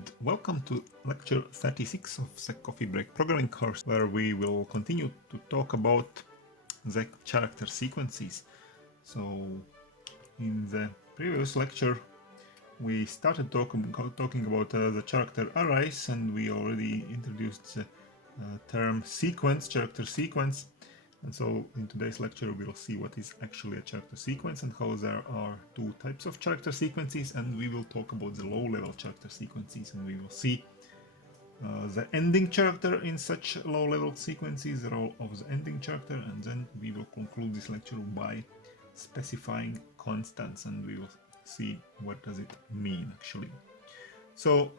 and welcome to lecture 36 of the Coffee Break programming course, where we will continue to talk about the character sequences. So in the previous lecture we started talking about the character arrays, and we already introduced the term sequence, character sequence. And so in today's lecture we'll see what is actually a character sequence and how there are two types of character sequences, and we will talk about the low-level character sequences, and we will see the ending character in such low-level sequences, the role of the ending character, and then we will conclude this lecture by specifying constants, and we will see what does it mean actually. So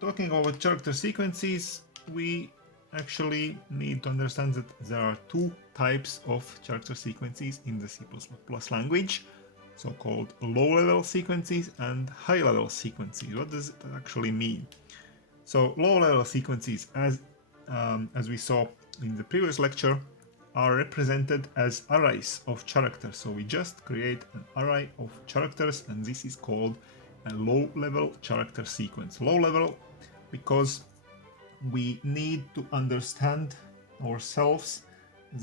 talking about character sequences, we actually need to understand that there are two types of character sequences in the C++ language, so-called low-level sequences and high-level sequences. What does it actually mean? So low-level sequences, as we saw in the previous lecture, are represented as arrays of characters. So we just create an array of characters, and this is called a low-level character sequence. Low-level because we need to understand ourselves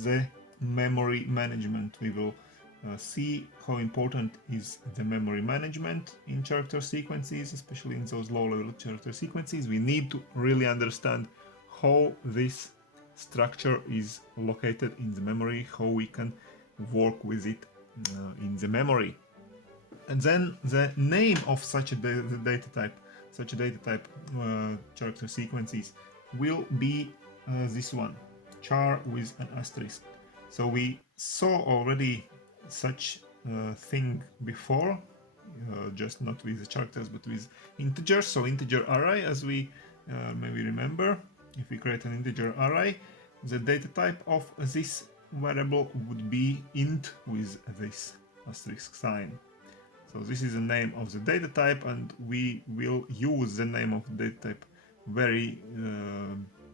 the memory management. We will see how important is the memory management in character sequences, especially in those low-level character sequences. We need to really understand how this structure is located in the memory, how we can work with it in the memory. And then the name of such a data type character sequences will be this one, char with an asterisk. So we saw already such thing before, just not with the characters but with integers. So integer array, as we maybe remember, if we create an integer array, the data type of this variable would be int with this asterisk sign. So this is the name of the data type, and we will use the name of the data type very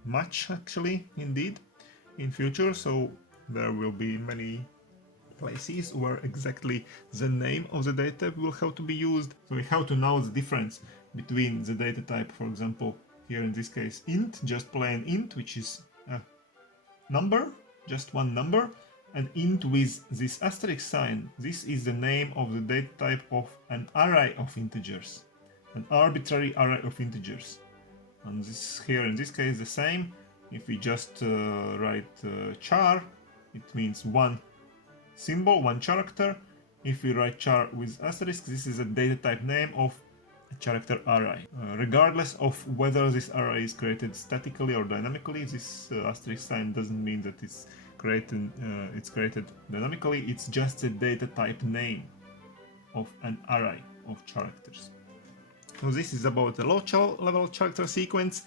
much actually indeed in future. So there will be many places where exactly the name of the data type will have to be used. So we have to know the difference between the data type, for example here in this case int, just plain int, which is a number, just one number, and int with this asterisk sign. This is the name of the data type of an array of integers, an arbitrary array of integers. And this here in this case the same. If we just write char, it means one symbol, one character. If we write char with asterisk, this is a data type name of a character array. Regardless of whether this array is created statically or dynamically, this asterisk sign doesn't mean that it's created dynamically. It's just a data type name of an array of characters. So this is about the low-level character sequence.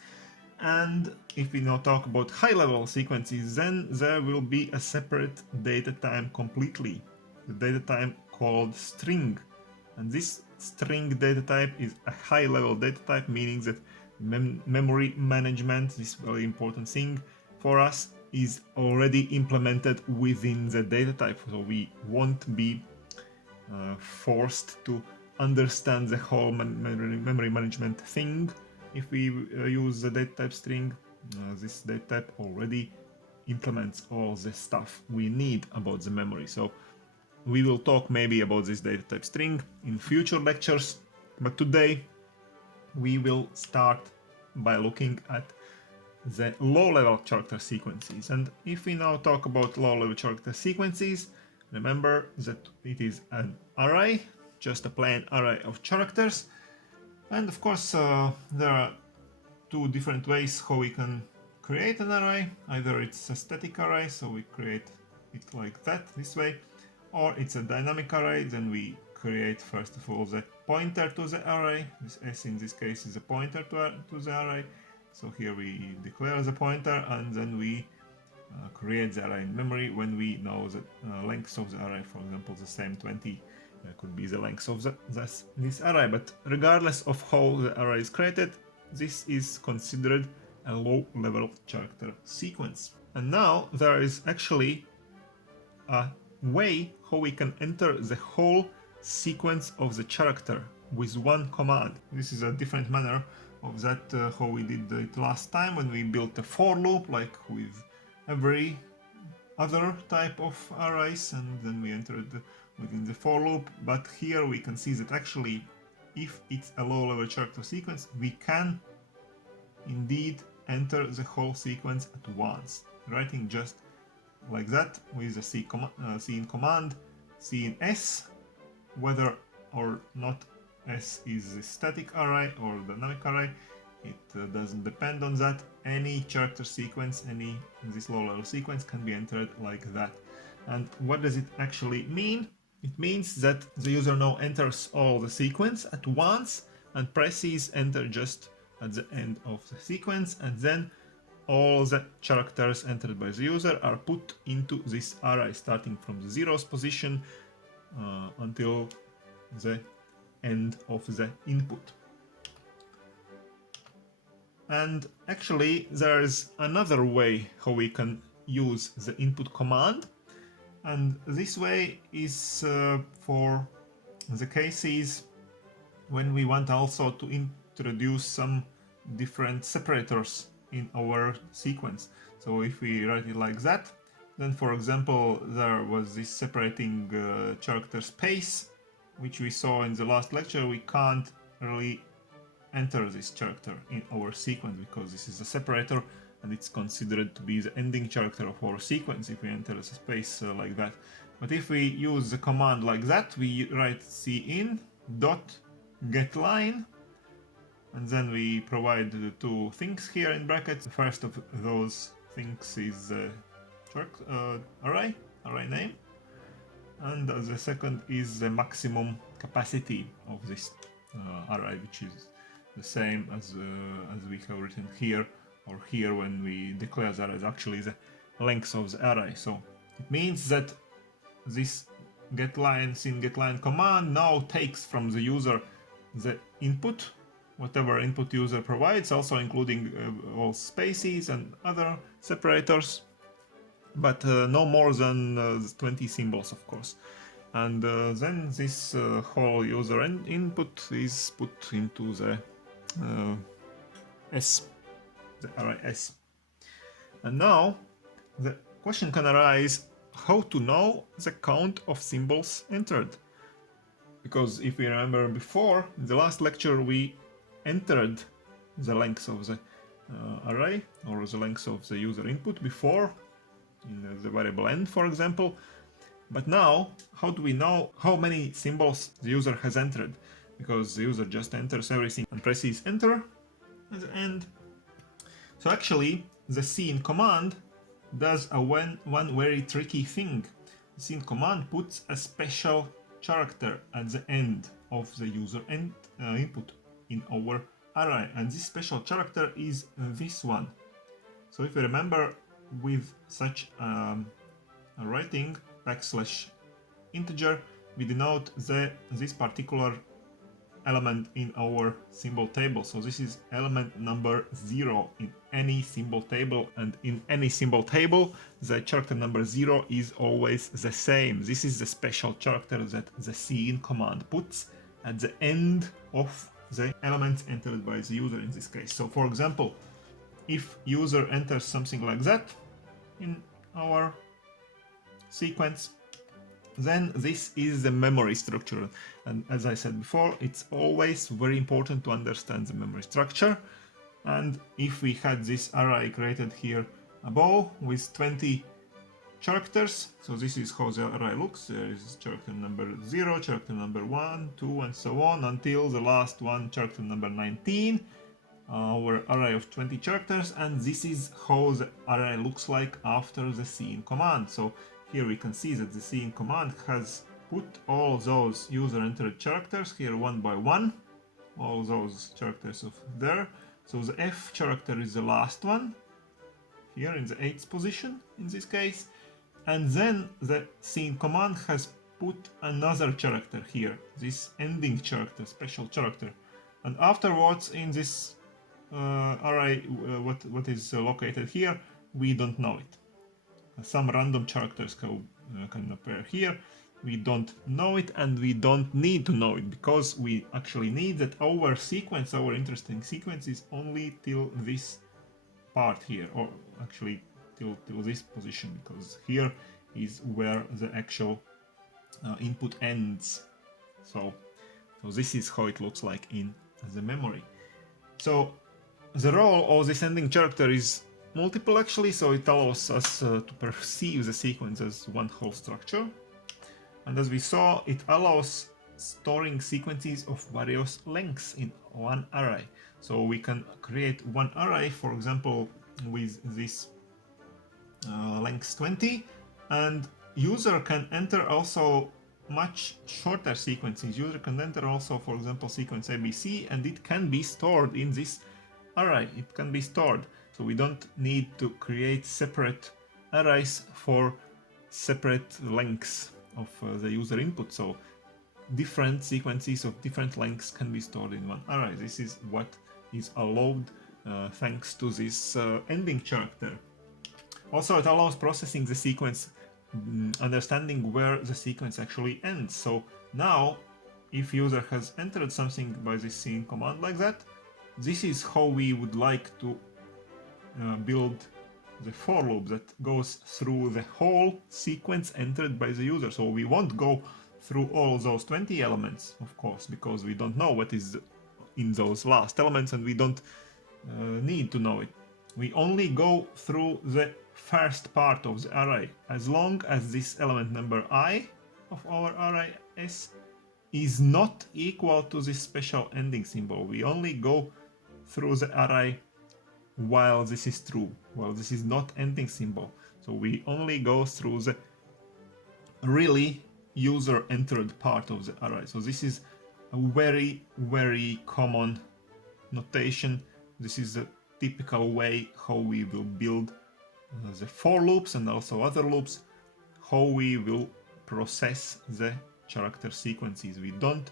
And if we now talk about high-level sequences, then there will be a separate data type completely, the data type called string. And this string data type is a high-level data type, meaning that memory management, this very important thing for us, is already implemented within the data type. So we won't be forced to understand the whole memory management thing if we use the data type string. This data type already implements all the stuff we need about the memory. So we will talk maybe about this data type string in future lectures, but today we will start by looking at the low-level character sequences. And if we now talk about low-level character sequences, remember that it is an array, just a plain array of characters. And of course there are two different ways how we can create an array. Either it's a static array, so we create it like that, this way, or it's a dynamic array. Then we create first of all the pointer to the array. This s in this case is a pointer to the array. So here we declare the pointer, and then we create the array in memory when we know the length of the array. For example, the same 20 could be the length of this array. But regardless of how the array is created, this is considered a low-level character sequence. And now there is actually a way how we can enter the whole sequence of the character with one command. This is a different manner of that how we did it last time when we built a for loop, like with every other type of arrays, and then we entered within the for loop. But here we can see that actually if it's a low-level character sequence, we can indeed enter the whole sequence at once, writing just like that with the cin command, cin s, whether or not s is a static array or dynamic array, it doesn't depend on that. Any character sequence, this low-level sequence can be entered like that. And what does it actually mean? It means that the user now enters all the sequence at once and presses enter just at the end of the sequence, and then all the characters entered by the user are put into this array, starting from the 0th position until the end of the input. And actually there's another way how we can use the input command, and this way is for the cases when we want also to introduce some different separators in our sequence. So if we write it like that, then for example there was this separating character space which we saw in the last lecture. We can't really enter this character in our sequence because this is a separator and it's considered to be the ending character of our sequence if we enter a space like that. But if we use the command like that, we write cin dot getLine, and then we provide the two things here in brackets. The first of those things is the array name, and the second is the maximum capacity of this array, which is the same as we have written here, or here when we declare that as actually the length of the array. So it means that this cin getLine command now takes from the user the input, whatever input user provides, also including all spaces and other separators, but no more than 20 symbols, of course. And then this whole user input is put into the S, the array S. And now the question can arise how to know the count of symbols entered. Because if we remember before, in the last lecture we entered the length of the array, or the length of the user input before, in the variable n, for example. But now, how do we know how many symbols the user has entered? Because the user just enters everything and presses enter at the end. So actually, the cin command does one very tricky thing. The cin command puts a special character at the end of the user input in our array, and this special character is this one. So if you remember, with such a writing \integer, we denote this particular element in our symbol table. So this is element number 0 in any symbol table, and in any symbol table the character number 0 is always the same. This is the special character that the cin command puts at the end of the elements entered by the user in this case. So for example, if user enters something like that in our sequence, then this is the memory structure. And as I said before, it's always very important to understand the memory structure. And if we had this array created here above with 20 characters, so this is how the array looks. There is character number 0, character number 1, 2, and so on until the last one, character number 19, our array of 20 characters. And this is how the array looks like after the cin command. So here we can see that the cin command has put all those user entered characters here one by one, all those characters of there. So the F character is the last one, here in the 8th position in this case. And then the cin command has put another character here, this ending character, special character. And afterwards in this array, what is located here, we don't know it. Some random characters can appear here, we don't know it, and we don't need to know it, because we actually need that our sequence, our interesting sequence, is only till this part here, or actually till this position, because here is where the actual input ends. So this is how it looks like in the memory. So the role of this ending character is multiple actually, so it allows us to perceive the sequence as one whole structure. And as we saw, it allows storing sequences of various lengths in one array. So we can create one array, for example, with this length 20, and user can enter also much shorter sequences. User can enter also, for example, sequence ABC, and it can be stored in this array. It can be stored, so we don't need to create separate arrays for separate lengths of the user input. So different sequences of different lengths can be stored in one array. This is what is allowed thanks to this ending character. Also, it allows processing the sequence, understanding where the sequence actually ends. So now, if user has entered something by this scene command like that, this is how we would like to build the for loop that goes through the whole sequence entered by the user. So we won't go through all those 20 elements, of course, because we don't know what is in those last elements, and we don't need to know it. We only go through the first part of the array, as long as this element number I of our array S is not equal to this special ending symbol. We only go through the array while this is true, while this is not ending symbol. So we only go through the really user entered part of the array. So this is a very, very common notation. This is a typical way how we will build the for loops and also other loops, how we will process the character sequences. We don't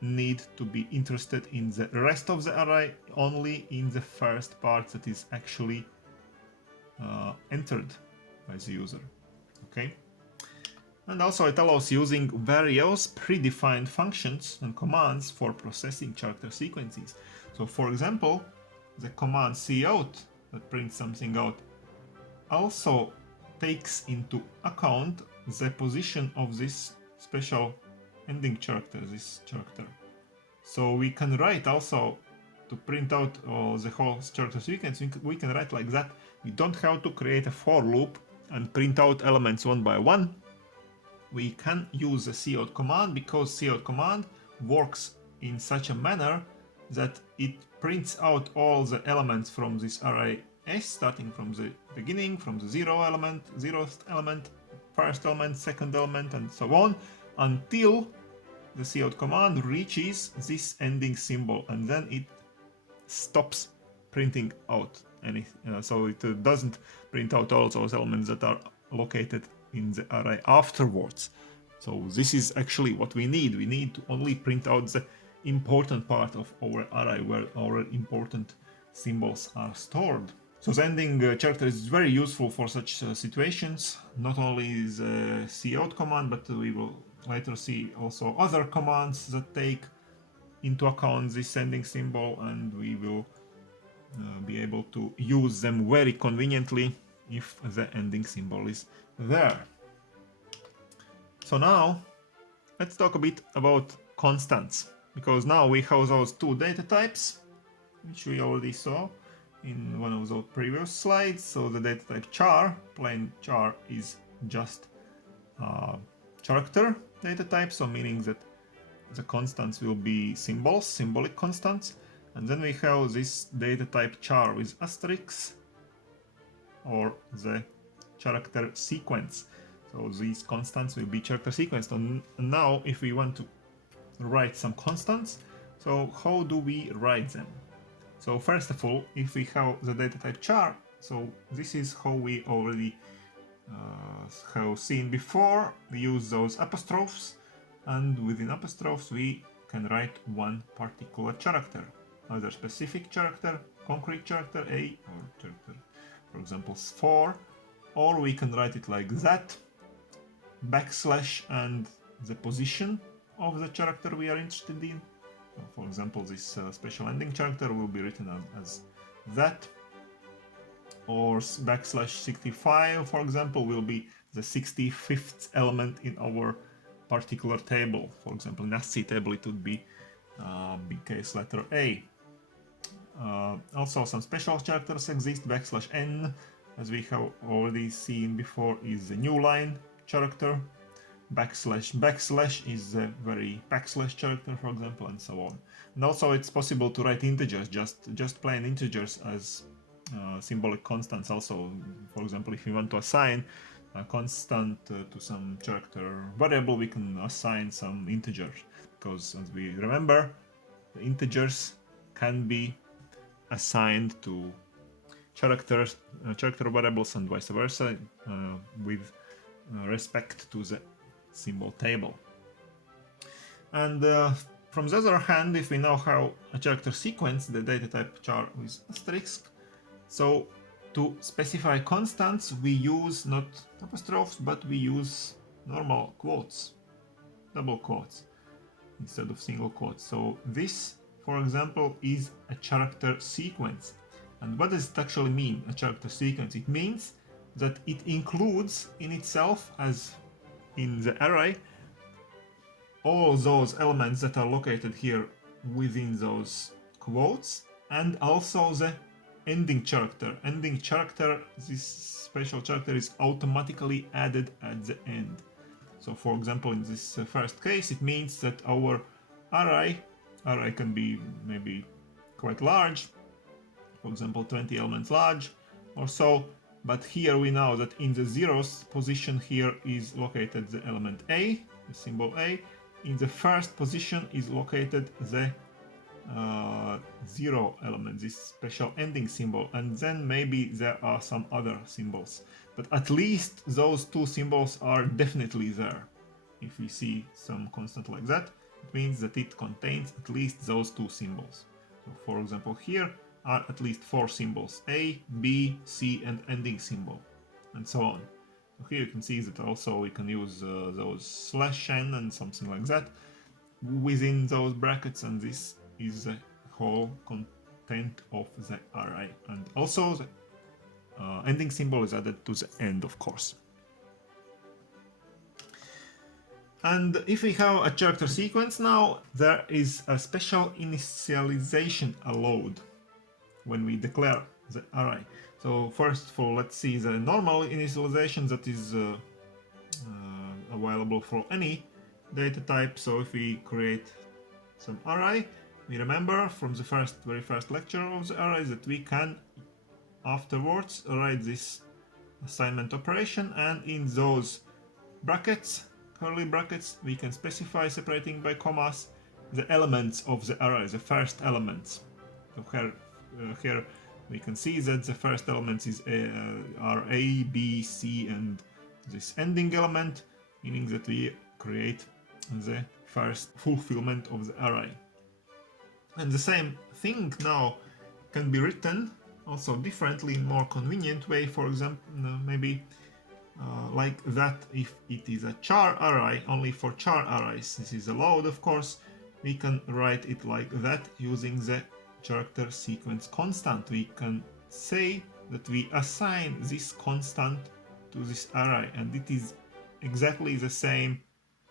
need to be interested in the rest of the array, only in the first part that is actually entered by the user. Okay. And also it allows using various predefined functions and commands for processing character sequences. So for example, the command cout that prints something out also takes into account the position of this special ending character, this character. So we can write also to print out the whole character sequence, we can write like that. We don't have to create a for loop and print out elements one by one. We can use the cout command, because cout command works in such a manner that it prints out all the elements from this array S, starting from the beginning, from the 0th element, first element, second element, and so on, until the cout command reaches this ending symbol, and then it stops printing out anything. So it doesn't print out all those elements that are located in the array afterwards. So this is actually what we need. We need to only print out the important part of our array where our important symbols are stored. So the ending character is very useful for such situations. Not only the cout command, but we will later see also other commands that take into account this ending symbol, and we will be able to use them very conveniently if the ending symbol is there. So now let's talk a bit about constants, because now we have those two data types, which we already saw in one of those previous slides. So the data type char, plain char, is just character data type, so meaning that the constants will be symbols, symbolic constants. And then we have this data type char with asterisks, or the character sequence. So these constants will be character sequenced. And now if we want to write some constants, so how do we write them? So first of all, if we have the data type char, so this is how we already have seen before. We use those apostrophes, and within apostrophes we can write one particular character, either specific character, concrete character A, or character, for example, 4, or we can write it like that. backslash and the position of the character we are interested in. So for example, this special ending character will be written as that, or backslash 65, for example, will be the 65th element in our particular table. For example, in ASCII table it would be big case letter A. Also, some special characters exist. Backslash n, as we have already seen before, is a new line character. Backslash is a very backslash character, for example, and so on. And also, it's possible to write integers, just plain integers, as symbolic constants. Also, for example, if you want to assign a constant to some character variable, we can assign some integers, because as we remember, the integers can be assigned to character variables and vice versa with respect to the symbol table. And from the other hand, if we know how a character sequence, the data type char with asterisk, so to specify constants we use not apostrophes, but we use normal quotes, double quotes instead of single quotes. So this, for example, is a character sequence. And what does it actually mean, a character sequence? It means that it includes in itself, as in the array, all those elements that are located here within those quotes, and also the ending character. Ending character, this special character is automatically added at the end. So for example, in this first case, it means that our array can be maybe quite large, for example 20 elements large or so, but here we know that in the zeroth position here is located the element A, the symbol A. In the first position is located the 0 element, this special ending symbol, and then maybe there are some other symbols, but at least those two symbols are definitely there. If we see some constant like that, it means that it contains at least those two symbols. So for example, here are at least 4 symbols: A, B, C, and ending symbol, and so on. So here you can see that also we can use those slash n and something like that within those brackets, and this is the whole content of the array. And also the ending symbol is added to the end, of course. And if we have a character sequence now, there is a special initialization allowed when we declare the array. So first of all, let's see the normal initialization that is available for any data type. So if we create some array, we remember from the very first lecture of the array that we can afterwards write this assignment operation, and in those brackets, curly brackets, we can specify, separating by commas, the elements of the array, the first elements. So here we can see that the first elements are A, B, C, and this ending element, meaning that we create the first fulfillment of the array. And the same thing now can be written also differently, in more convenient way. For example, maybe like that, if it is a char array, only for char arrays, this is allowed, of course, we can write it like that using the character sequence constant. We can say that we assign this constant to this array, and it is exactly the same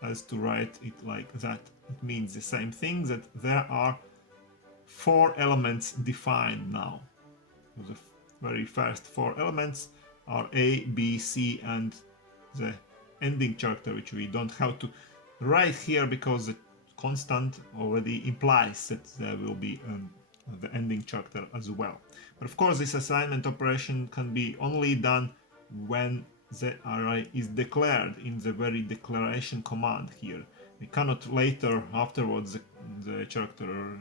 as to write it like that. It means the same thing, that there are 4 elements defined now. So the very first 4 elements are A, B, C, and the ending character, which we don't have to write here because the constant already implies that there will be the ending character as well. But of course, this assignment operation can be only done when the array is declared in the very declaration command here. We cannot later, afterwards, the character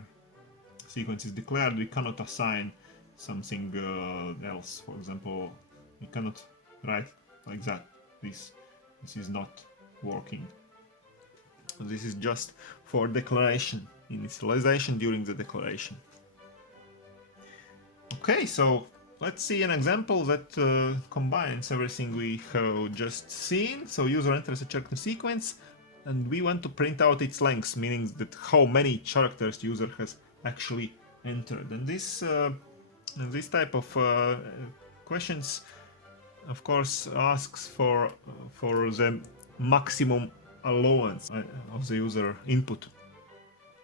sequence is declared, we cannot assign something else. For example, we cannot write like that. This is not working. This is just for declaration, initialization during the declaration. Okay, so let's see an example that combines everything we have just seen. So user enters a character sequence and we want to print out its length, meaning that how many characters user has actually entered. And this type of questions, of course, asks for the maximum allowance of the user input.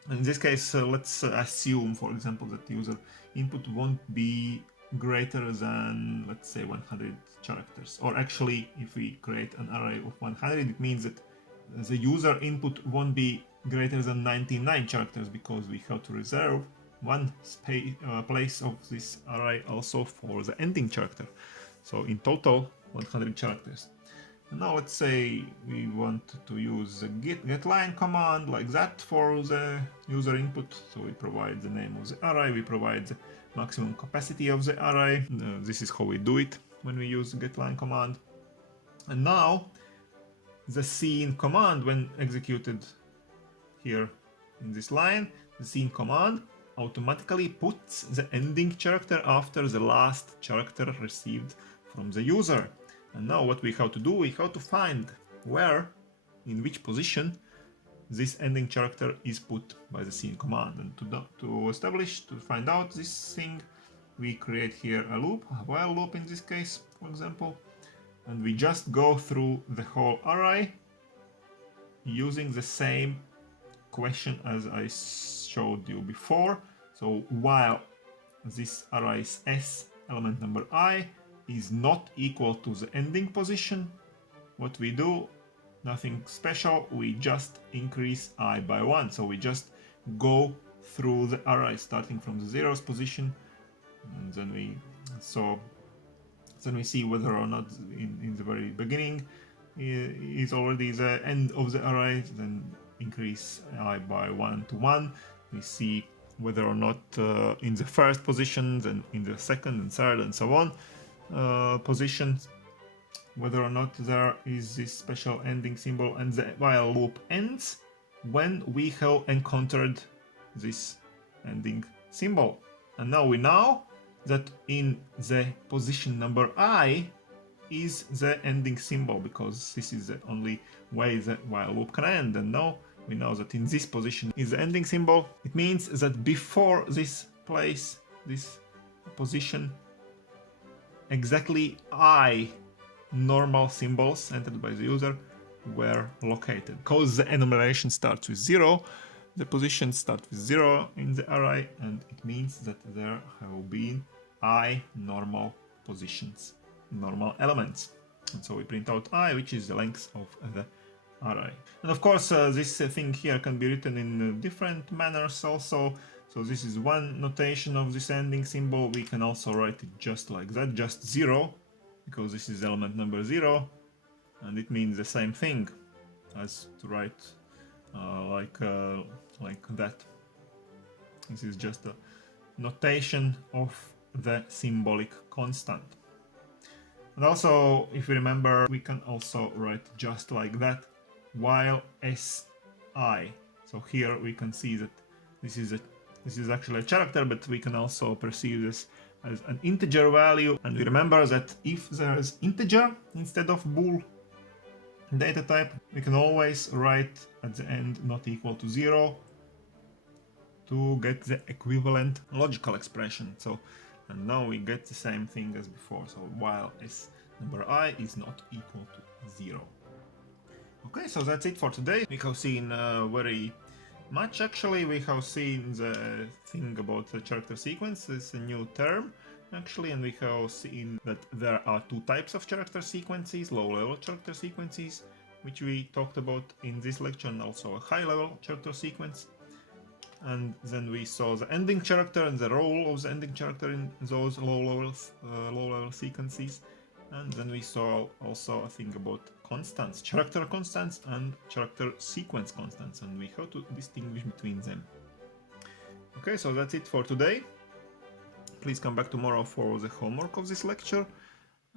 In this case, let's assume, for example, that the user input won't be greater than, let's say, 100 characters. Or actually, if we create an array of 100, it means that the user input won't be greater than 99 characters, because we have to reserve one place of this array also for the ending character. So in total, 100 characters. And now let's say we want to use the getLine command like that for the user input. So we provide the name of the array, we provide the maximum capacity of the array. This is how we do it when we use the getLine command. And now the scene command, when executed here in this line, the scene command automatically puts the ending character after the last character received from the user. And now what we have to do, we have to find where, in which position, this ending character is put by the scene command. And to find out this thing, we create here a loop, a while loop in this case, for example, and we just go through the whole array using the same question as I showed you before. So while this array's s element number I is not equal to the ending position, what we do, nothing special, we just increase I by 1. So we just go through the array starting from the 0th position, and then we see whether or not in the very beginning is already the end of the array, then increase I by 1 to 1. We see whether or not in the first position, then in the second and third and so on positions, whether or not there is this special ending symbol, and the while loop ends when we have encountered this ending symbol. And now we know that in the position number I is the ending symbol, because this is the only way the while loop can end. And now we know that in this position is the ending symbol. It means that before this place, this position, exactly I normal symbols entered by the user were located. Because the enumeration starts with 0, the positions start with 0 in the array, and it means that there have been I normal positions, normal elements. And so we print out I, which is the length of the array. And of course, this thing here can be written in different manners also. So this is one notation of this ending symbol. We can also write it just like that, just 0, because this is element number 0, and it means the same thing as to write like that. This is just a notation of the symbolic constant. And also, if you remember, we can also write just like that while si. So here we can see that this is actually a character, but we can also perceive this as an integer value. And we remember that if there is integer instead of bool data type, we can always write at the end not equal to 0 to get the equivalent logical expression. So, and now we get the same thing as before. So while s number I is not equal to 0. Okay, so that's it for today. We have seen very much actually. We have seen the thing about the character sequence. It's a new term actually, and we have seen that there are two types of character sequences: low-level character sequences, which we talked about in this lecture, and also a high-level character sequence. And then we saw the ending character and the role of the ending character in those low-level sequences. And then we saw also a thing about constants, character constants and character sequence constants, and we have to distinguish between them. Okay, so that's it for today. Please come back tomorrow for the homework of this lecture,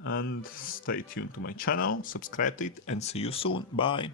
and stay tuned to my channel, subscribe to it, and see you soon. Bye!